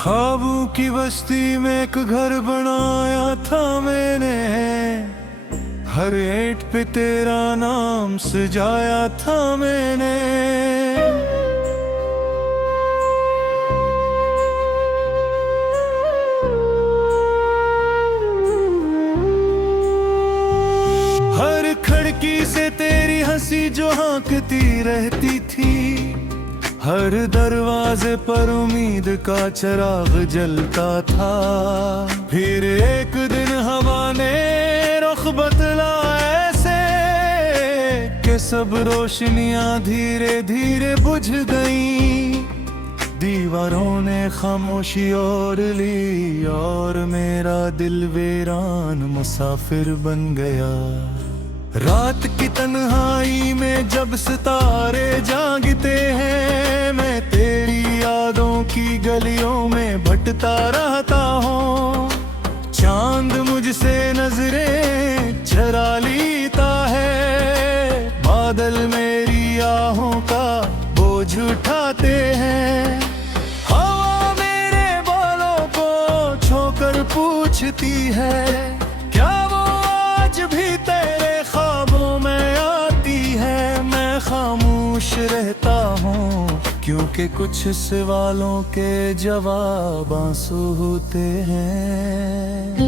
ख्वाबों की बस्ती में एक घर बनाया था मैंने, हर ईंट पे तेरा नाम सजाया था मैंने। हर खिड़की से तेरी हंसी जो हाँकती रहती थी, हर दरवाजे पर उम्मीद का चिराग जलता था। फिर एक दिन हवा ने रुख बदला ऐसे कि सब रोशनियां धीरे धीरे बुझ गईं। दीवारों ने खामोशी और ली और मेरा दिल वीरान मुसाफिर बन गया। रात की तन्हाई में जब सितारे जागते हैं, मैं तेरी यादों की गलियों में भटकता रहता हूँ। चांद मुझसे नजरें चुरा लेता है, बादल मेरी आहों का बोझ उठाते हैं। हवा मेरे बालों को छूकर पूछती है, क्या वो आज भी तेरे ख्वाबों में आती है। मैं खामोश रहता हूँ क्योंकि कुछ सवालों के जवाब आंसू होते हैं।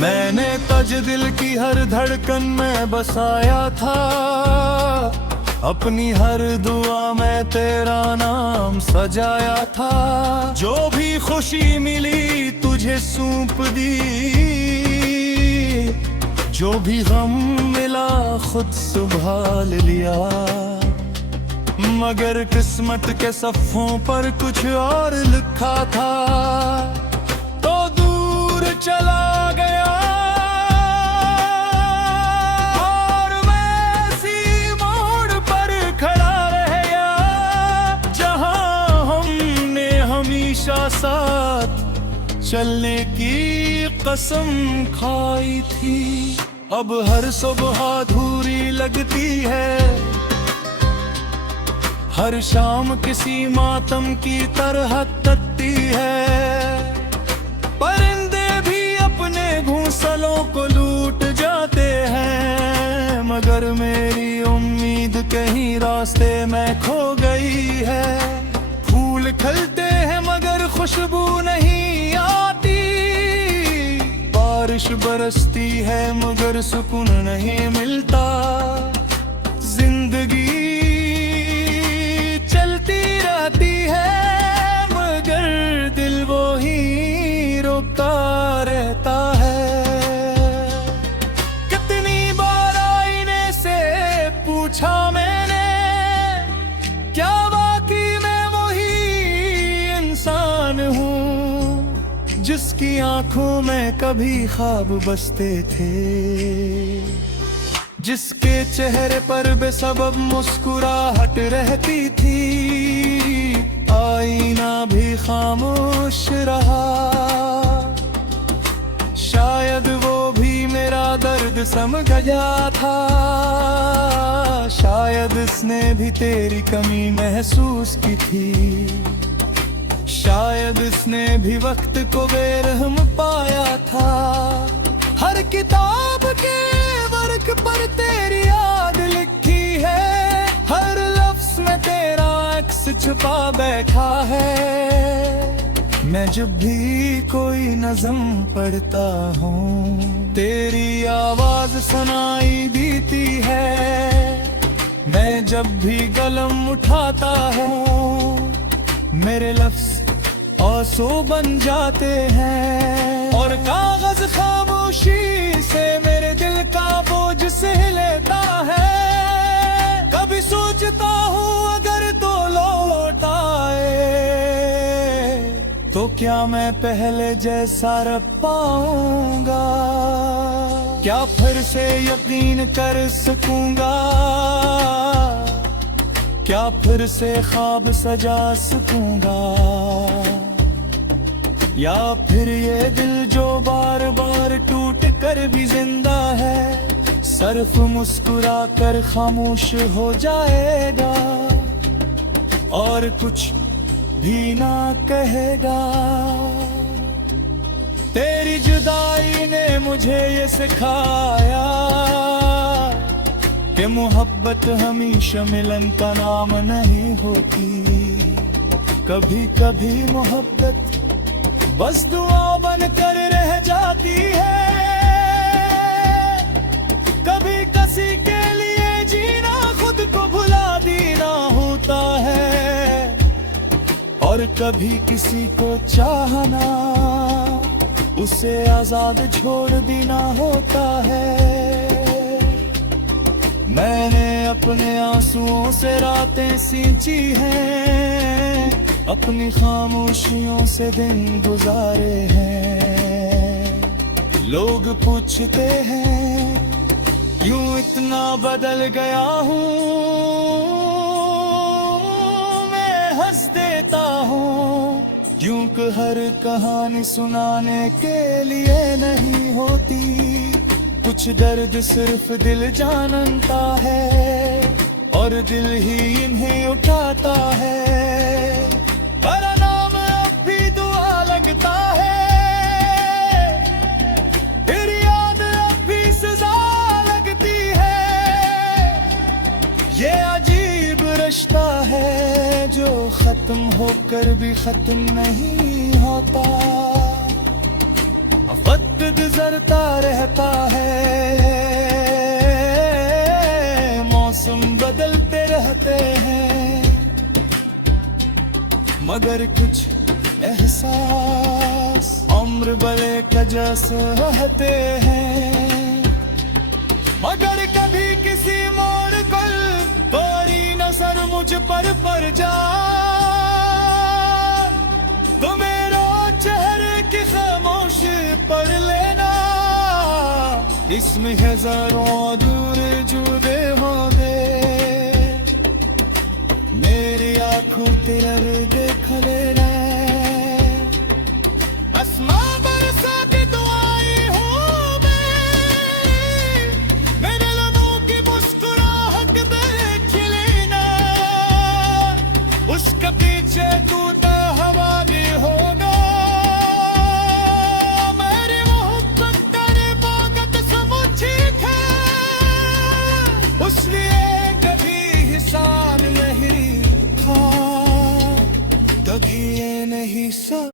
मैंने तज दिल की हर धड़कन में बसाया था, अपनी हर दुआ में तेरा नाम सजाया था। जो भी खुशी मिली तुझे सौंप दी, जो भी गम मिला खुद संभाल लिया। मगर किस्मत के सफ़ों पर कुछ और लिखा था, तो दूर चला गया। और मैं इसी मोड़ पर खड़ा रह गया, जहां हमने हमेशा साथ चलने की कसम खाई थी। अब हर सुबह अधूरी लगती है, हर शाम किसी मातम की तरह तकती है। परिंदे भी अपने घोंसलों को लूट जाते हैं, मगर मेरी उम्मीद कहीं रास्ते में खो गई है। फूल खिलते हैं मगर खुशबू नहीं आती, बारिश बरसती है मगर सुकून नहीं मिलता। जिंदगी चलती रहती है मगर दिल वो ही रोका रहता है। कितनी बार आईने से पूछा मैंने, क्या वाकई मैं वही इंसान हूँ जिसकी आंखों में कभी ख्वाब बसते थे, जिसके चेहरे पर बेसबब मुस्कुराहट रहती थी। आईना भी खामोश रहा, शायद वो भी मेरा दर्द समझ गया था। शायद इसने भी तेरी कमी महसूस की थी, शायद इसने भी वक्त को बेरहम पाया था। हर किताब के वर्क पर तेरी याद लिखी है, हर लफ्ज में तेरा अक्स छुपा बैठा है। मैं जब भी कोई नज़म पढ़ता हूँ, तेरी आवाज सुनाई देती है। मैं जब भी कलम उठाता हूँ, मेरे लफ्ज आंसू बन जाते हैं। और कागज खामोशी से मेरे दिल का बोझ सह लेता है। कभी सोचता हूँ अगर तो लौट आए, तो क्या मैं पहले जैसा रह पाऊंगा। क्या फिर से यकीन कर सकूंगा, क्या फिर से ख्वाब सजा सकूंगा। या फिर ये दिल जो बार बार टूट कर भी जिंदा है, सिर्फ मुस्कुरा कर खामोश हो जाएगा। और कुछ भी ना कहेगा। तेरी जुदाई ने मुझे ये सिखाया कि मोहब्बत हमेशा मिलन का नाम नहीं होती। कभी कभी मोहब्बत बस दुआ बनकर रह जाती है। कभी किसी के लिए जीना खुद को भुला देना होता है, और कभी किसी को चाहना उसे आजाद छोड़ देना होता है। मैंने अपने आंसुओं से रातें सींची हैं, अपनी खामोशियों से दिन गुजारे हैं। लोग पूछते हैं क्यों इतना बदल गया हूँ, मैं हंस देता हूँ क्योंकि हर कहानी सुनाने के लिए नहीं होती। कुछ दर्द सिर्फ दिल जानता है, और दिल ही इन्हें उठाता है। मेरा नाम अब भी दुआ लगता है, फिर याद अब भी सजा लगती है। ये अजीब रिश्ता है जो खत्म होकर भी खत्म नहीं होता। वक्त गुजरता रहता है, मौसम बदलते रहते हैं, मगर कुछ एहसास उम्र भले का जैसे रहते हैं। मगर कभी किसी मोड़ पर तेरी नजर मुझ पर पड़ जाए तो मेरे चेहरे की खामोश पढ़ लेना। इसमें हजारों दूर जुदे होंगे, मेरी आंखों तेरे देख लेना। आसमां बरसा के दुआएं हूँ मैं, मेरे लबों की मुस्कुराहट देख लेना। उसके पीछे तू तो हवा भी होगा, मेरी मोहब्बत तेरे बागत समुची है। उसलिए कभी हिसाब नहीं था, कभी ये नहीं सब।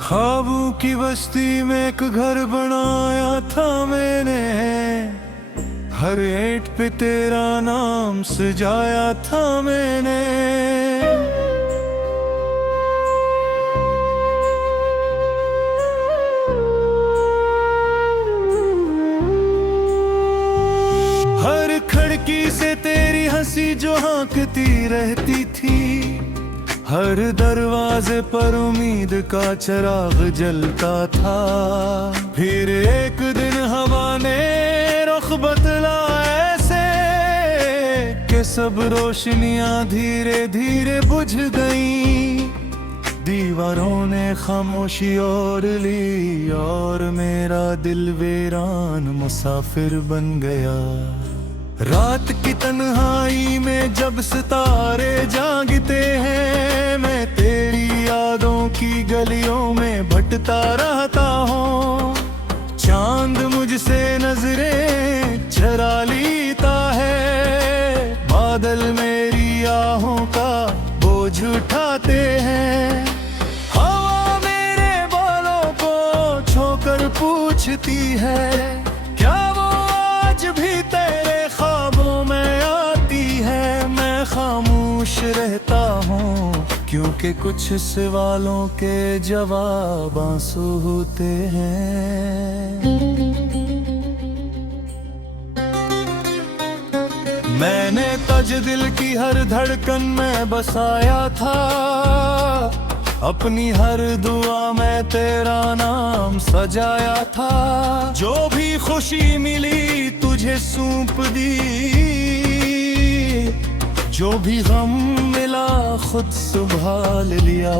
ख्वाबों की बस्ती में एक घर बनाया था मैंने, हर ईंट पे तेरा नाम सजाया था मैंने। हर खिड़की से तेरी हंसी जो हाँकती रहती थी, हर दरवाजे पर उम्मीद का चिराग जलता था। फिर एक दिन हवा ने रुख बदला ऐसे कि सब रोशनियां धीरे धीरे बुझ गईं। दीवारों ने खामोशी और ली, और मेरा दिल वीरान मुसाफिर बन गया। रात की तन्हाई में जब सितारे जागते हैं, मैं तेरी यादों की गलियों में भटकता रहता हूँ। चांद मुझसे नजरें चुरा लेता है, बादल मेरी आहों का बोझ उठाते हैं। हवा मेरे बालों को छोकर पूछती है, क्या वो आज भी तेरे ख्वाबों में आती है। मैं खामोश रहता हूँ क्योंकि कुछ सवालों के जवाब आंसू होते हैं। मैंने तज दिल की हर धड़कन में बसाया था, अपनी हर दुआ में तेरा नाम सजाया था। जो भी खुशी मिली तुझे सौंप दी, जो भी गम मिला खुद संभाल लिया।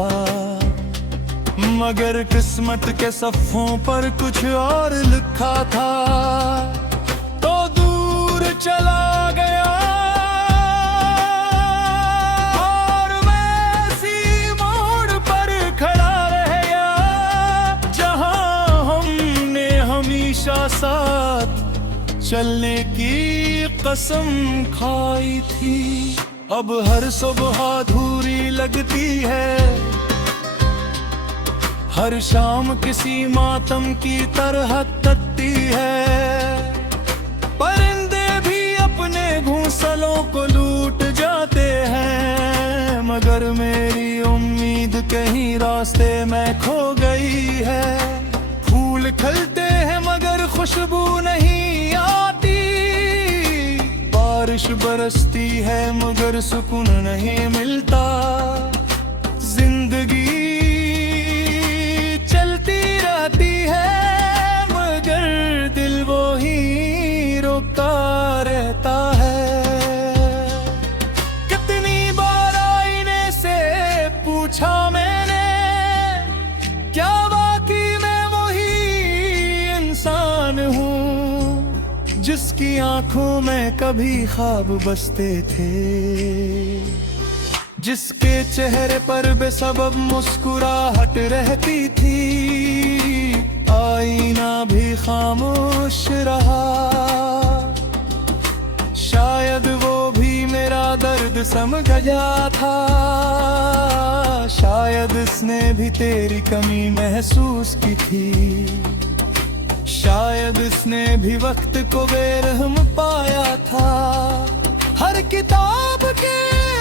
मगर किस्मत के सफ़ों पर कुछ और लिखा था, तो दूर चला गया और मैं इसी मोड़ पर खड़ा रह गया, जहां हमने हमेशा साथ चलने की कसम खाई थी। अब हर सुबह अधूरी लगती है, हर शाम किसी मातम की तरह तकती है। परिंदे भी अपने घोंसलों को लूट जाते हैं, मगर मेरी उम्मीद कहीं रास्ते में खो गई है। फूल खिलते हैं मगर खुशबू नहीं आती, बारिश बरसती है मगर सुकून नहीं मिलता। जिंदगी चलती रहती है मगर दिल वो ही रोका रहता है। कितनी बार आईने से पूछा मैंने, क्या वाकई मैं वही इंसान हूँ जिसकी आंखों में कभी ख्वाब बसते थे, जिसके चेहरे पर बेसबब मुस्कुराहट रहती थी। आईना भी खामोश रहा, शायद वो भी मेरा दर्द समझ गया था, शायद इसने भी तेरी कमी महसूस की थी, शायद इसने भी वक्त को बेरहम पाया था। हर किताब के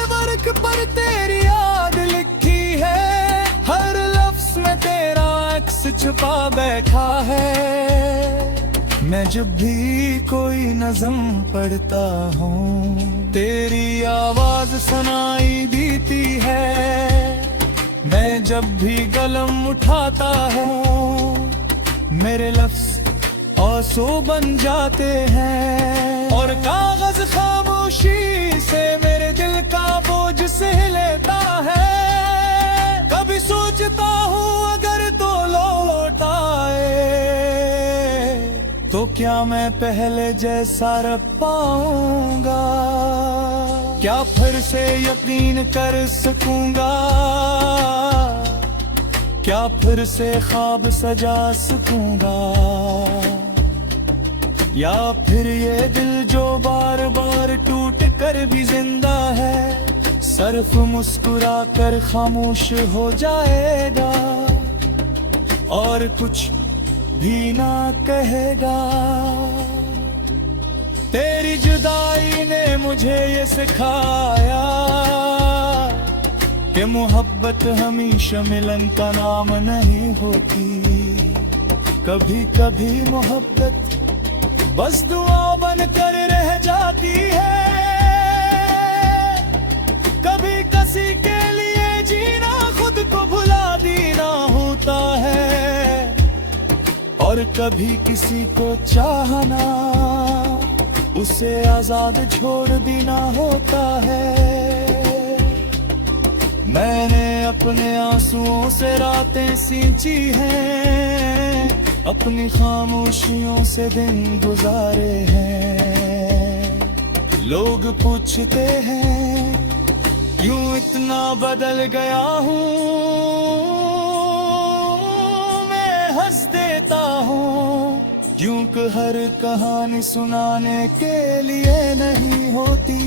वर्क पर तेरी याद लिखी है, हर लफ्ज में तेरा अक्स छुपा बैठा है। मैं जब भी कोई नज़म पढ़ता हूँ तेरी आवाज सुनाई देती है, मैं जब भी कलम उठाता हूँ मेरे लफ्ज आंसू बन जाते हैं, और कागज खामोशी से मेरे दिल का बोझ सह लेता है। कभी सोचता हूँ अगर तो लौट आए तो क्या मैं पहले जैसा रह पाऊंगा, क्या फिर से यकीन कर सकूंगा, क्या फिर से ख्वाब सजा सकूंगा, या फिर ये दिल जो बार बार टूट कर भी जिंदा है सिर्फ मुस्कुरा कर खामोश हो जाएगा और कुछ भी ना कहेगा। तेरी जुदाई ने मुझे ये सिखाया कि मोहब्बत हमेशा मिलन का नाम नहीं होती, कभी कभी मोहब्बत बस दुआ बन कर रह जाती है। कभी किसी के लिए जीना खुद को भुला देना होता है, और कभी किसी को चाहना उसे आजाद छोड़ देना होता है। मैंने अपने आंसुओं से रातें सींची हैं, अपनी खामोशियों से दिन गुजारे हैं। लोग पूछते हैं क्यों इतना बदल गया हूँ, मैं हंस देता हूँ क्योंकि हर कहानी सुनाने के लिए नहीं होती,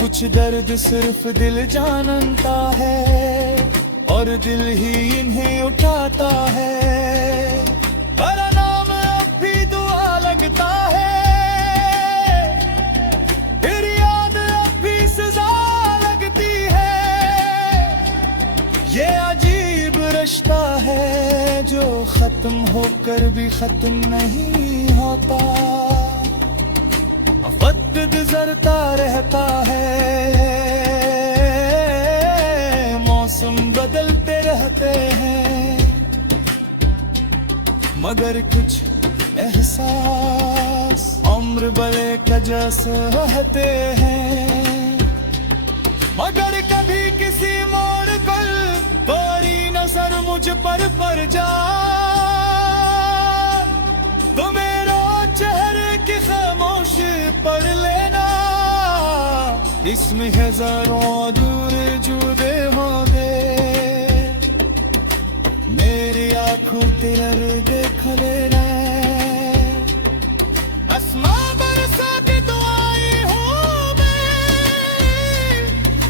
कुछ दर्द सिर्फ दिल जानता है और दिल ही इन्हें उठाता है। हरा नाम अब भी दुआ लगता है, फिर याद अब भी सजा लगती है। ये अजीब रिश्ता है जो खत्म होकर भी खत्म नहीं होता, वक्त गुजरता रहता है, मौसम बदलते रहते हैं, मगर कुछ एहसास उम्र भले का जैसे रहते हैं। मगर कभी किसी मोड़ पर तेरी नजर मुझ पर पड़ जा तो मेरा चेहरे की खामोश पढ़ लेना, इसमें हजारों दूर जुदे हो गए, मेरी आंखों तेरा देख लेना। आसमां बरसा के तो आई हूँ मैं,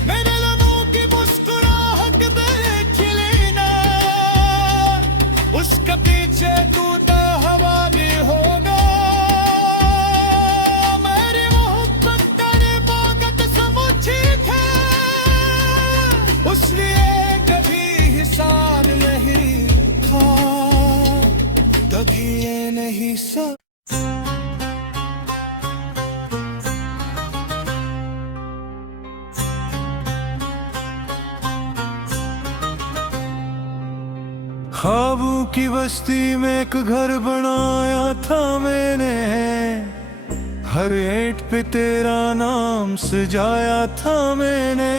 मेरे लबों की मुस्कुराहट देख लेना, उसके पीछे तू तो हवा भी होगा, मेरी मोहब्बत तेरी बागत समुची है, उसलिए कभी हिसाब नहीं था, कभी ये नहीं सब। ख्वाबों की बस्ती में एक घर बनाया था मैंने, हर ईंट पे तेरा नाम सजाया था मैंने।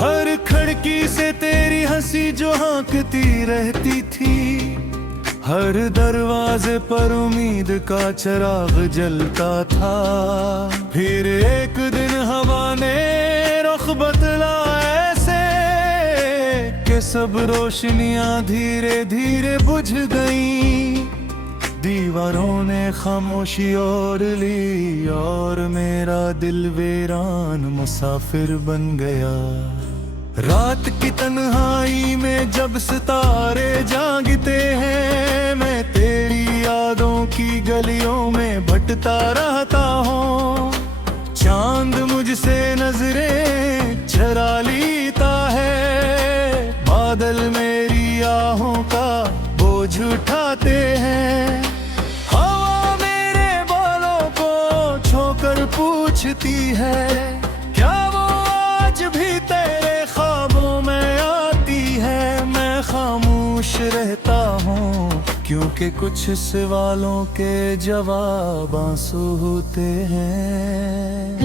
हर खिड़की से तेरी हंसी जो हाँकती रहती थी, हर दरवाजे पर उम्मीद का चिराग जलता था। फिर एक दिन हवा ने रुख बदला ऐसे कि सब रोशनियां धीरे धीरे बुझ गईं, दीवारों ने खामोशी और ली और मेरा दिल वीरान मुसाफिर बन गया। रात की तन्हाई में जब सितारे जागते हैं, मैं तेरी यादों की गलियों में भटकता रहता हूँ, चांद मुझसे नजरें चुरा लेता है, बादल मेरी आहों का बोझ उठाते हैं, हवा मेरे बालों को छोकर पूछती है, क्या वो आज भी तेरे ख्वाबों में आती है। मैं खामोश रहता हूँ क्योंकि कुछ सवालों के जवाब आंसू होते हैं।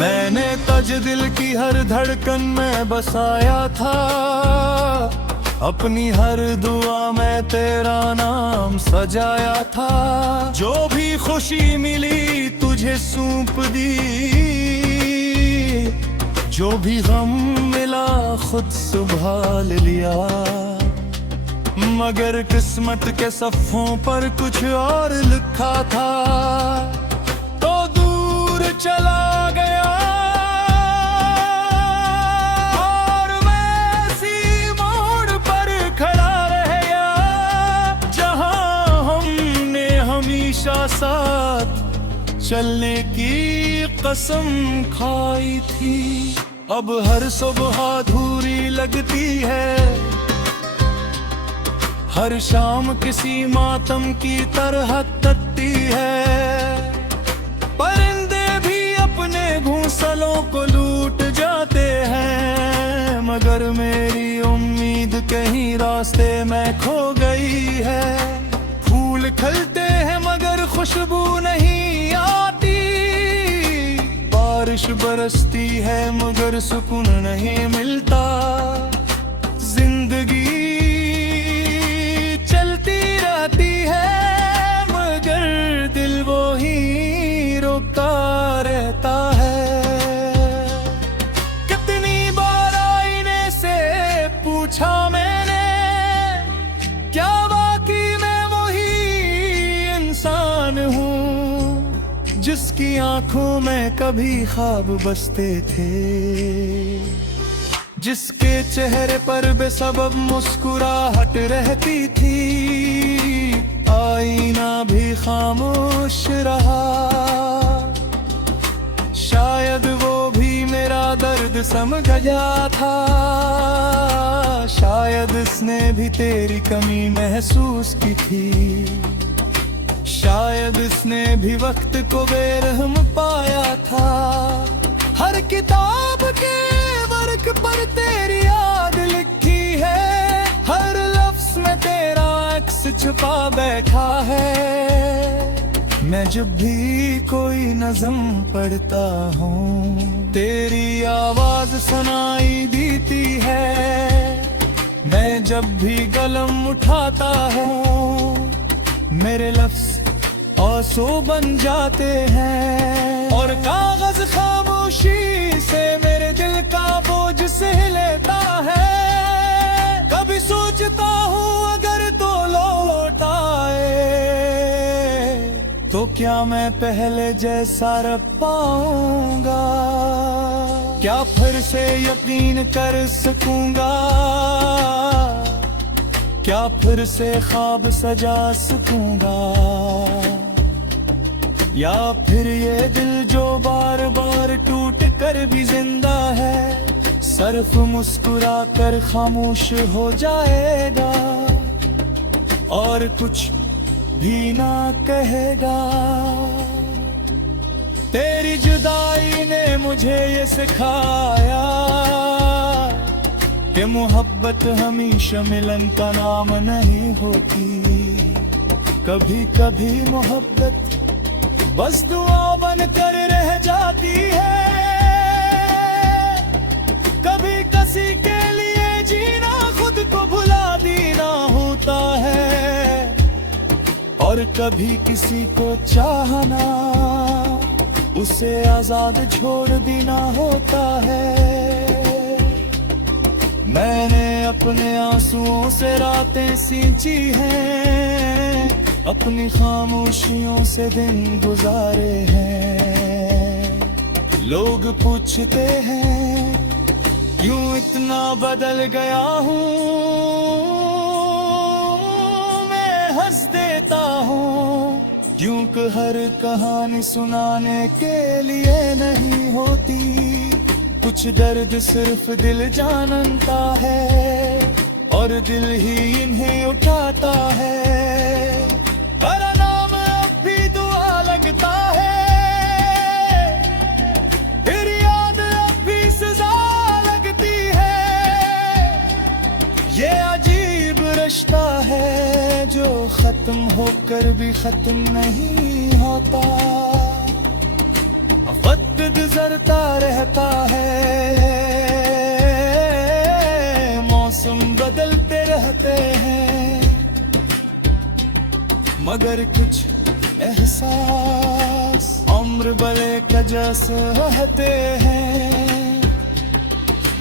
मैंने तज दिल की हर धड़कन में बसाया था, अपनी हर दुआ में तेरा नाम सजाया था, जो भी खुशी मिली तुझे सौंप दी, जो भी गम मिला खुद संभाल लिया, मगर किस्मत के सफ़ों पर कुछ और लिखा था, तो दूर चला गया और मैं इसी मोड़ पर खड़ा रह गया, जहां हमने हमेशा साथ चलने की कसम खाई थी। अब हर सुबह अधूरी लगती है, हर शाम किसी मातम की तरह तकती है, परिंदे भी अपने घोंसलों को लूट जाते हैं, मगर मेरी उम्मीद कहीं रास्ते में खो गई है। फूल खिलते हैं मगर खुशबू नहीं आती, बारिश बरसती है मगर सुकून नहीं मिलता, जिंदगी चलती रहती है मगर दिल वो ही रोका रहता है। कितनी बार आईने से पूछा मैंने, क्या वाकई मैं वही इंसान हूँ जिसकी आंखों में कभी ख्वाब बसते थे, जिसके चेहरे पर बेसबब मुस्कुराहट रहती थी, आईना भी खामोश रहा, शायद वो भी मेरा दर्द समझ गया था, शायद इसने भी तेरी कमी महसूस की थी, शायद इसने भी वक्त को बेरहम पाया था। हर किताब के वर्ग पलक पर तेरी याद लिखी है, हर लफ्ज में तेरा अक्स छुपा बैठा है। मैं जब भी कोई नज़म पढ़ता हूँ, तेरी आवाज सुनाई देती है। मैं जब भी कलम उठाता हूँ, मेरे लफ्ज आंसू बन जाते हैं। और कागज खामोशी से मेरे दिल का बोझ सह लेता है। कभी सोचता हूँ अगर तो लौट आए, तो क्या मैं पहले जैसा रख पाऊंगा? क्या फिर से यकीन कर सकूंगा? क्या फिर से ख्वाब सजा सकूंगा? या फिर ये दिल जो बार बार टूट कर भी जिंदा है, सिर्फ मुस्कुरा कर खामोश हो जाएगा और कुछ भी ना कहेगा। तेरी जुदाई ने मुझे ये सिखाया कि मोहब्बत हमेशा मिलन का नाम नहीं होती। कभी कभी मोहब्बत बस दुआ बनकर रह जाती है। कभी किसी के लिए जीना खुद को भुला देना होता है, और कभी किसी को चाहना उसे आजाद छोड़ देना होता है। मैंने अपने आंसुओं से रातें सींची हैं, अपनी खामोशियों से दिन गुजारे हैं। लोग पूछते हैं क्यों इतना बदल गया हूँ, मैं हंस देता हूँ क्योंकि हर कहानी सुनाने के लिए नहीं होती। कुछ दर्द सिर्फ दिल जानता है और दिल ही इन्हें उठाता है। मेरा नाम अब भी दुआ लगता है, फिर याद अब भी सजा लगती है। ये अजीब रिश्ता है जो खत्म होकर भी खत्म नहीं होता। वक्त गुजरता रहता है, मौसम बदलते रहते हैं, मगर कुछ एहसास उम्र भले का जैसे रहते हैं।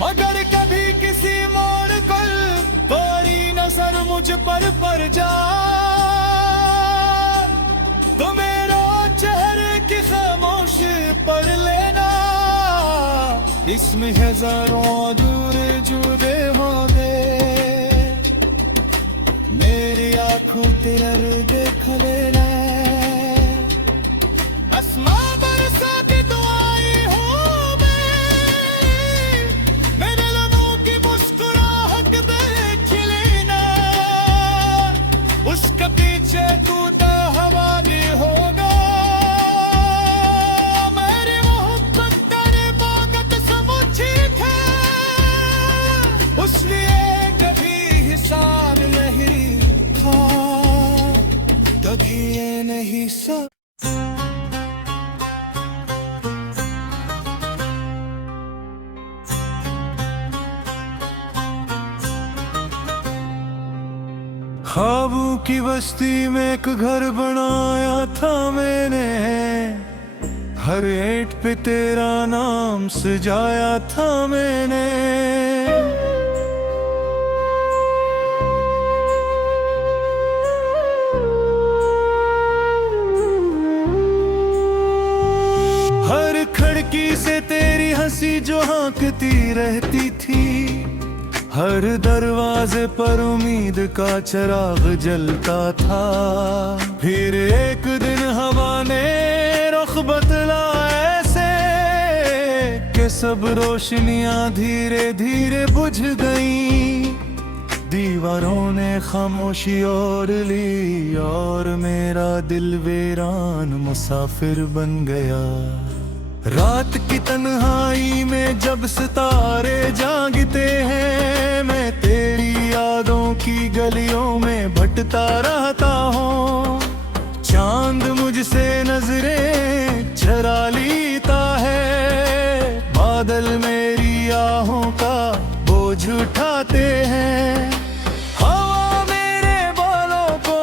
मगर कभी किसी मोड़ पर बड़ी नजर मुझ पर पड़ जाए, तो मेरा चेहरे की खामोश पढ़ लेना। इसमें हजारों दूर जुदे हो दे, मेरी आंखों तेरे देख लेना। आसमां बरसा के तो आई हूँ मैं, मेरे लबों की मुस्कुराहट देख लेना। उसके पीछे तू तो हवा भी होगा। मेरी मोहब्बत तेरे बागत समुची है, उसलिए कभी हिसाब नहीं था, कभी ये नहीं सब। ख्वाबों की बस्ती में एक घर बनाया था मैंने, हर ईंट पे तेरा नाम सजाया था मैंने। हर खिड़की से तेरी हंसी जो हाँकती रहती थी, हर दरवाजे पर उम्मीद का चिराग जलता था। फिर एक दिन हवा ने रुख बदला ऐसे कि सब रोशनियां धीरे धीरे बुझ गईं। दीवारों ने खामोशी और ली और मेरा दिल वीरान मुसाफिर बन गया। रात की तन्हाई में जब सितारे जागते हैं, मैं तेरी यादों की गलियों में भटकता रहता हूँ। चांद मुझसे नजरें चुरा लेता है, बादल मेरी आहों का बोझ उठाते हैं। हवा मेरे बालों को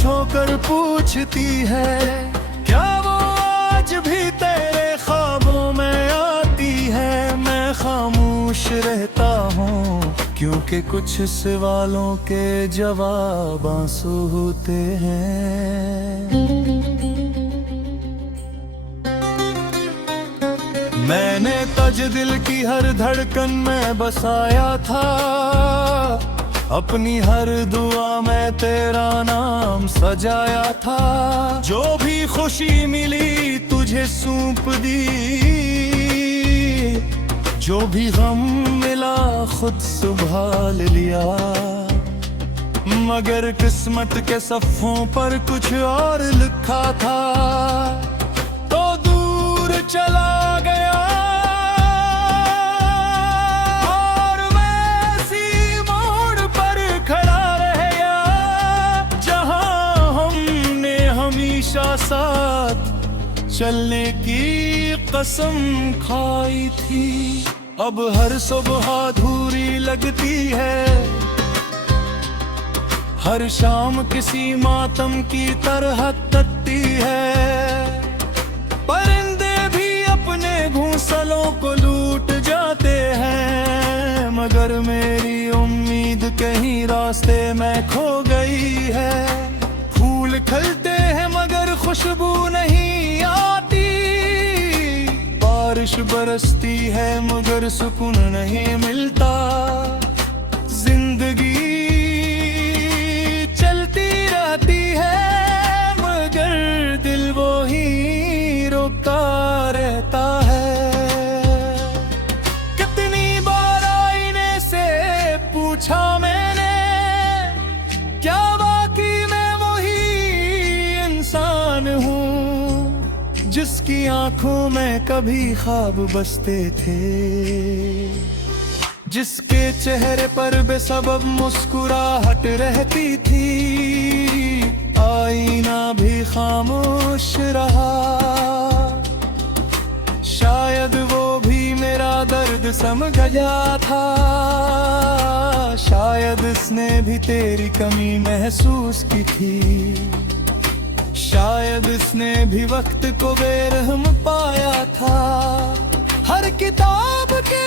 छोकर पूछती है, क्या वो आज भी तेरे ख्वाबों में आती है। मैं खामोश रहता हूँ क्योंकि कुछ सवालों के जवाब आंसू होते हैं। मैंने तज दिल की हर धड़कन में बसाया था, अपनी हर दुआ में तेरा नाम सजाया था। जो भी खुशी मिली तुझे सौंप दी, जो भी गम मिला खुद संभाल लिया। मगर किस्मत के सफ़ों पर कुछ और लिखा था, तो दूर चला गया। और मैं इसी मोड़ पर खड़ा रह गया, जहां हमने हमेशा साथ चलने की कसम खाई थी। अब हर सुबह अधूरी लगती है, हर शाम किसी मातम की तरह तकती है। परिंदे भी अपने घोंसलों को लूट जाते हैं, मगर मेरी उम्मीद कहीं रास्ते में खो गई है। फूल खिलते हैं मगर खुशबू नहीं आती, बारिश बरसती है मगर सुकून नहीं मिलता। जिंदगी चलती रहती है मगर दिल वो ही रोका रहता है। कितनी बार आईने से पूछा मैंने, क्या बाकी मैं वही इंसान हूँ जिसकी आंखों में कभी ख्वाब बसते थे, जिसके चेहरे पर बेसबब मुस्कुराहट रहती थी। आईना भी खामोश रहा, शायद वो भी मेरा दर्द समझ गया था। शायद इसने भी तेरी कमी महसूस की थी, शायद इसने भी वक्त को बेरहम पाया था। हर किताब के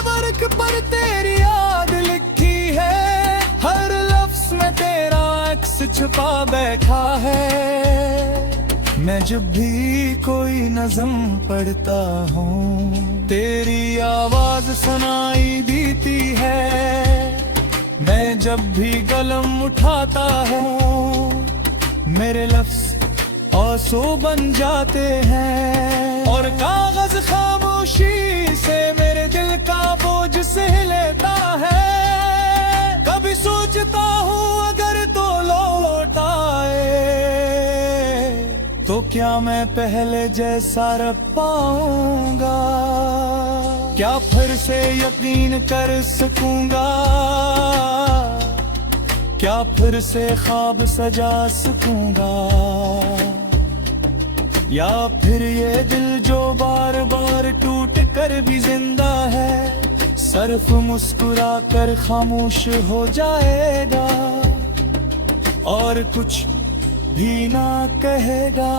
वर्क पर तेरी याद लिखी है, हर लफ्ज में तेरा अक्स छुपा बैठा है। मैं जब भी कोई नज़म पढ़ता हूँ, तेरी आवाज सुनाई देती है। मैं जब भी कलम उठाता हूँ, मेरे लफ्ज आंसू बन जाते हैं। और कागज खामोशी से मेरे दिल का बोझ सह लेता है। कभी सोचता हूँ अगर तो लौट आए, तो क्या मैं पहले जैसा रह पाऊंगा। क्या फिर से यकीन कर सकूंगा, क्या फिर से ख्वाब सजा सकूंगा। या फिर ये दिल जो बार बार टूट कर भी जिंदा है, सिर्फ मुस्कुरा कर खामोश हो जाएगा और कुछ भी ना कहेगा।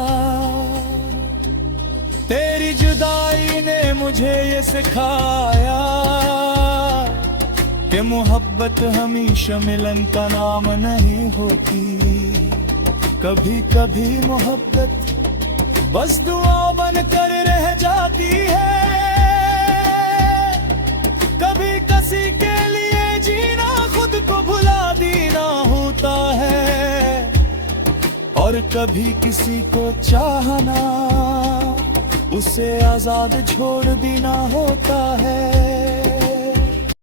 तेरी जुदाई ने मुझे ये सिखाया कि मोहब्बत हमेशा मिलन का नाम नहीं होती। कभी कभी मोहब्बत बस दुआ बनकर रह जाती है। कभी किसी के लिए जीना खुद को भुला देना होता है, और कभी किसी को चाहना उसे आजाद छोड़ देना होता है।